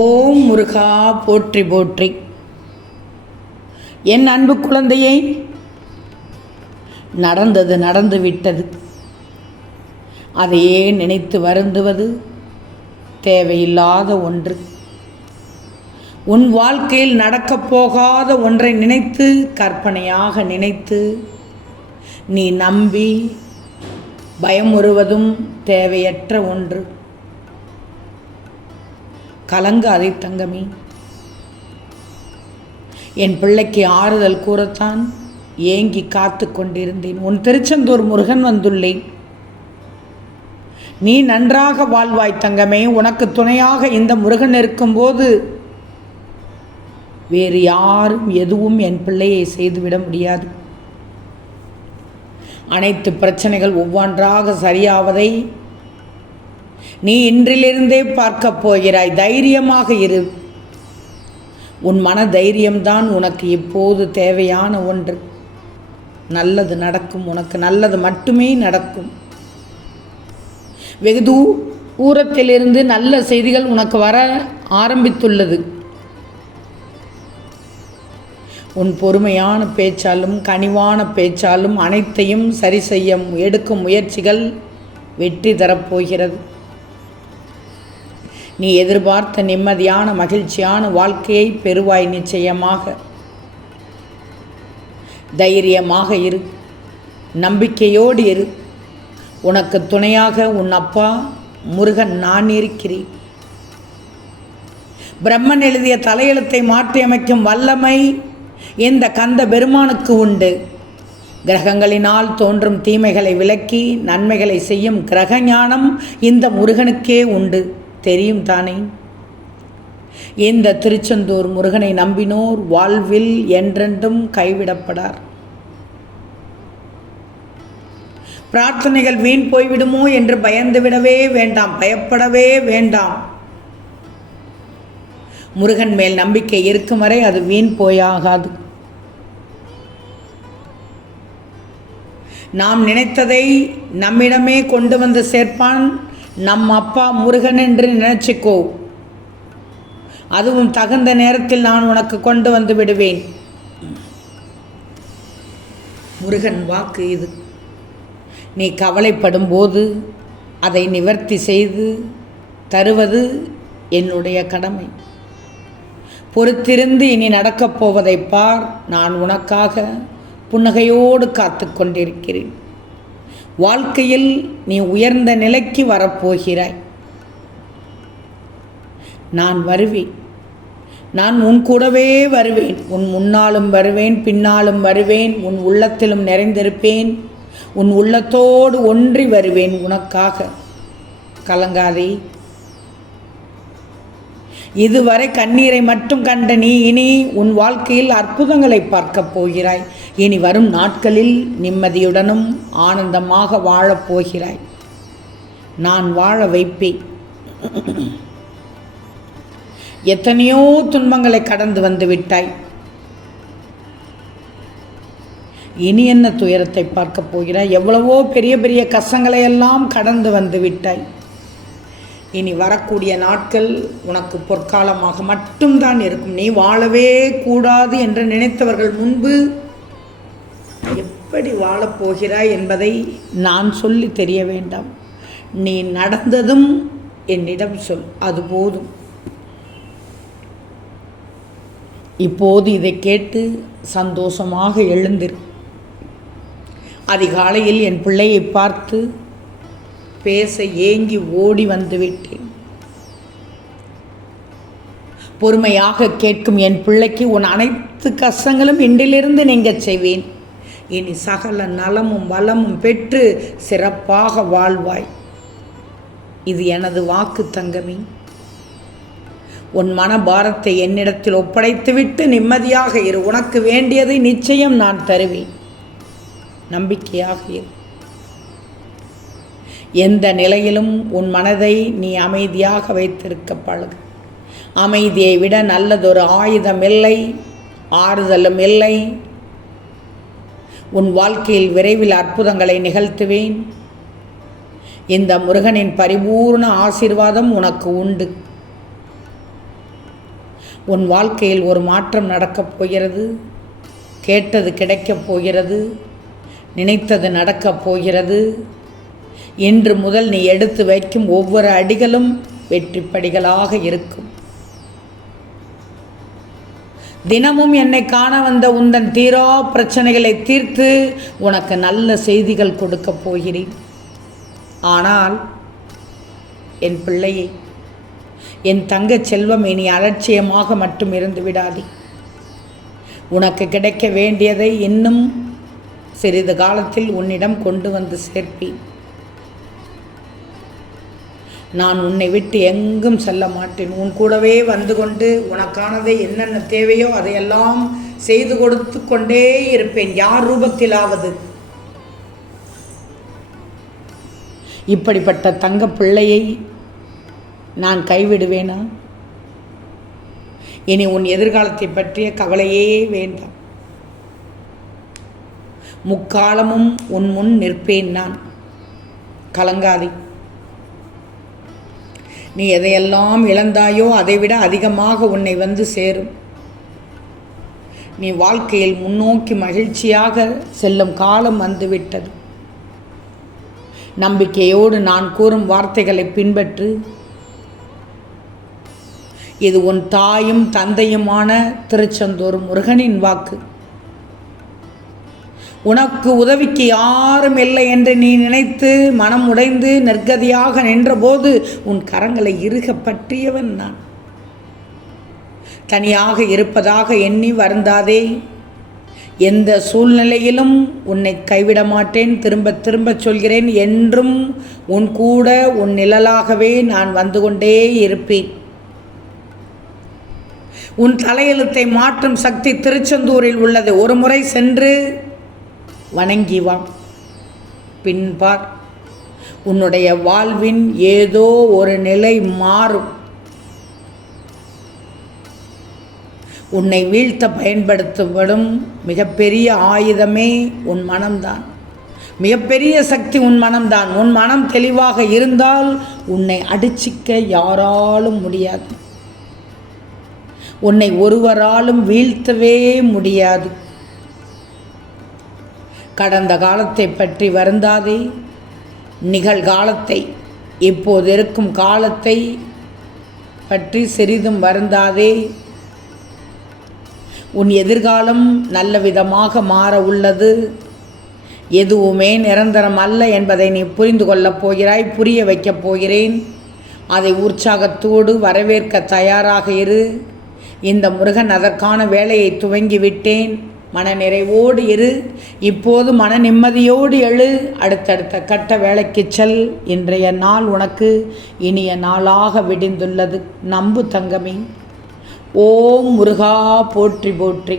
ஓம் முருகா போற்றி போற்றி. என் அன்பு குழந்தையை, நடந்தது நடந்து விட்டது. அதையே நினைத்து வருந்துவது தேவையில்லாத ஒன்று. உன் வாழ்க்கையில் நடக்கப் போகாத ஒன்றை நினைத்து, கற்பனையாக நினைத்து நீ நம்பி பயமுறுவதும் தேவையற்ற ஒன்று. கலங்காதே தங்கமே. என் பிள்ளைக்கு ஆறுதல் கூறத்தான் ஏங்கி காத்து கொண்டிருந்தேன். உன் திருச்செந்தூர் முருகன் வந்துள்ளேன். நீ நன்றாக வாழ்வாய் தங்கமே. உனக்கு துணையாக இந்த முருகன் இருக்கும்போது வேறு யாரும் எதுவும் என் பிள்ளையை செய்துவிட முடியாது. அனைத்து பிரச்சனைகள் ஒவ்வொன்றாக சரியாவதை நீ இன்றிலிருந்தே பார்க்க போகிறாய். தைரியமாக இரு. உன் மன தைரியம்தான் உனக்கு இப்போது தேவையான ஒன்று. நல்லது நடக்கும். உனக்கு நல்லது மட்டுமே நடக்கும். வெகு தூரத்திலிருந்து நல்ல செய்திகள் உனக்கு வர ஆரம்பித்துள்ளது. உன் பொறுமையான பேச்சாலும் கனிவான பேச்சாலும் அனைத்தையும் சரி செய்ய எடுக்கும் முயற்சிகள் வெற்றி தரப்போகிறது. நீ எதிர்பார்த்த நிம்மதியான மகிழ்ச்சியான வாழ்க்கையை பெறுவாய். நிச்சயமாக தைரியமாக இரு. நம்பிக்கையோடு இரு. உனக்கு துணையாக உன் அப்பா முருகன் நான் இருக்கிறேன். பிரம்மன் எழுதிய தலையெழுத்தை மாற்றியமைக்கும் வல்லமை இந்த கந்த பெருமானுக்கு உண்டு. கிரகங்களினால் தோன்றும் தீமைகளை விலக்கி நன்மைகளை செய்யும் கிரக ஞானம் இந்த முருகனுக்கே உண்டு. தெரியும் தானே? இந்த திருச்செந்தூர் முருகனை நம்பினோர் வாழ்வில் என்றென்றும் கைவிடப்படார். பிரார்த்தனைகள் வீண் போய்விடுமோ என்று பயந்துவிடவே வேண்டாம், பயப்படவே வேண்டாம். முருகன் மேல் நம்பிக்கை இருக்கும் வரை அது வீண் போயாகாது. நாம் நினைத்ததை நம்மிடமே கொண்டு வந்து சேர்ப்பான் நம் அப்பா முருகன் என்று நினைச்சிக்கோ. அதுவும் தகுந்த நேரத்தில் நான் உனக்கு கொண்டு வந்து விடுவேன். முருகன் வாக்கு இது. நீ கவலைப்படும் போது அதை நிவர்த்தி செய்து தருவது என்னுடைய கடமை. பொறுத்திருந்து இனி நடக்கப் போவதை பார். நான் உனக்காக புன்னகையோடு காத்து கொண்டிருக்கிறேன். வாழ்க்கையில் நீ உயர்ந்த நிலைக்கு வரப்போகிறாய். நான் வருவேன். நான் உன் கூடவே வருவேன். உன் முன்னாலும் வருவேன், பின்னாலும் வருவேன். உன் உள்ளத்திலும் நிறைந்திருப்பேன். உன் உள்ளத்தோடு ஒன்றி வருவேன் உனக்காக. கலங்காதே. இதுவரை கண்ணீரை மட்டும் கண்ட நீ இனி உன் வாழ்க்கையில் அற்புதங்களை பார்க்கப் போகிறாய். இனி வரும் நாட்களில் நிம்மதியுடனும் ஆனந்தமாக வாழப் போகிறாய். நான் வாழ வைப்பேன். எத்தனையோ துன்பங்களை கடந்து வந்து விட்டாய். இனி என்ன துயரத்தை பார்க்க போகிறாய்? எவ்வளவோ பெரிய பெரிய கஷ்டங்களை எல்லாம் கடந்து வந்து விட்டாய். இனி வரக்கூடிய நாட்கள் உனக்கு பொற்காலமாக மட்டும்தான் இருக்கும். நீ வாழவே கூடாது என்று நினைத்தவர்கள் முன்பு எப்படி வாழப்போகிறாய் என்பதை நான் சொல்லி தெரிய வேண்டாம். நீ நடந்ததும் என்னிடம் சொல், அது போதும். இப்போது இதை கேட்டு சந்தோஷமாக எழுந்திரு. அதிகாலையில் என் பிள்ளையை பார்த்து பேச ஏங்கி ஓடி வந்துவிட்டேன். பொறுமையாக கேட்கும் என் பிள்ளைக்கு உன் அனைத்து கஷ்டங்களும் இன்றிலிருந்து நீங்கச் செய்வேன். இனி சகல நலமும் வளமும் பெற்று சிறப்பாக வாழ்வாய். இது எனது வாக்கு தங்கமே. உன் மனபாரத்தை என்னிடத்தில் ஒப்படைத்துவிட்டு நிம்மதியாக இரு. உனக்கு வேண்டியதை நிச்சயம் நான் தருவேன். நம்பிக்கையாக இரு. எந்த நிலையிலும் உன் மனதை நீ அமைதியாக வைத்திருக்க பழகு. அமைதியை விட நல்லதொரு ஆயுதம் இல்லை, ஆறுதலும் இல்லை. உன் வாழ்க்கையில் விரைவில் அற்புதங்களை நிகழ்த்துவேன். இந்த முருகனின் பரிபூர்ண ஆசீர்வாதம் உனக்கு உண்டு. உன் வாழ்க்கையில் ஒரு மாற்றம் நடக்கப் போகிறது. கேட்டது கிடைக்கப் போகிறது. நினைத்தது நடக்கப் போகிறது. இன்று முதல் நீ எடுத்து வைக்கும் ஒவ்வொரு அடிகளும் வெற்றிப்படிகளாக இருக்கும். தினமும் என்னை காண வந்த உந்தன் தீரா பிரச்சனைகளை தீர்த்து உனக்கு நல்ல செய்திகள் கொடுக்கப் போகிறேன். ஆனால் என் பிள்ளையை, என் தங்கச் செல்வம், இனி அலட்சியமாக மட்டும் இருந்து விடாதே. உனக்கு கிடைக்க வேண்டியதை இன்னும் சிறிது காலத்தில் உன்னிடம் கொண்டு வந்து சேர்ப்பேன். நான் உன்னை விட்டு எங்கும் செல்ல மாட்டேன். உன் கூடவே வந்து கொண்டு உனக்கானதை என்னென்ன தேவையோ அதையெல்லாம் செய்து கொடுத்து கொண்டே இருப்பேன், யார் ரூபத்திலாவது. இப்படிப்பட்ட தங்க பிள்ளையை நான் கைவிடுவேனா? இனி உன் எதிர்காலத்தை பற்றிய கவலையே வேண்டாம். முக்காலமும் உன் முன் நிற்பேன் நான். கலங்காதே. நீ எதையெல்லாம் இழந்தாயோ அதைவிட அதிகமாக உன்னை வந்து சேரும். நீ வாழ்க்கையில் முன்னோக்கி மகிழ்ச்சியாக செல்லும் காலம் வந்துவிட்டது. நம்பிக்கையோடு நான் கூறும் வார்த்தைகளை பின்பற்று. இது உன் தாயும் தந்தையுமான திருச்செந்தூர் முருகனின் வாக்கு. உனக்கு உதவிக்கு யாரும் இல்லை என்று நீ நினைத்து மனம் உடைந்து நற்கதியாக நின்றபோது உன் கரங்களை இறுக பற்றியவன் நான். தனியாக இருப்பதாக எண்ணி வருந்தாதே. எந்த சூழ்நிலையிலும் உன்னை கைவிட மாட்டேன். திரும்ப திரும்ப சொல்கிறேன், என்றும் உன் கூட உன் நிழலாகவே நான் வந்து கொண்டே இருப்பேன். உன் தலையெழுத்தை மாற்றும் சக்தி திருச்செந்தூரில் உள்ளது. ஒரு முறை சென்று வணங்கி வா. பின்பார், உன்னுடைய வாழ்வின் ஏதோ ஒரு நிலை மாறும். உன்னை வீழ்த்த பயன்படுத்தப்படும் மிகப்பெரிய ஆயுதமே உன் மனம்தான். மிகப்பெரிய சக்தி உன் மனம்தான். உன் மனம் தெளிவாக இருந்தால் உன்னை அடிச்சிக்க யாராலும் முடியாது. உன்னை ஒருவராலும் வீழ்த்தவே முடியாது. கடந்த காலத்தை பற்றி வருந்தாதே. நிகழ்காலத்தை, இப்போது இருக்கும் காலத்தை பற்றி சிறிதும் வருந்தாதே. உன் எதிர்காலம் நல்ல விதமாக மாற உள்ளது. எதுவுமே நிரந்தரம் அல்ல என்பதை நீ புரிந்து கொள்ளப் போகிறாய். புரிய வைக்கப் போகிறேன். அதை உற்சாகத்தோடு வரவேற்க தயாராக இரு. இந்த முருகன் அதற்கான வேலையை துவங்கிவிட்டேன். மன நிறைவோடு இரு. இப்போது மன நிம்மதியோடு எழு. அடுத்தடுத்த கட்ட வேலைக்கு செல். இன்றைய நாள் உனக்கு இனிய நாளாக விடிந்துள்ளது. நம்பு தங்கமே. ஓம் முருகா போற்றி போற்றி.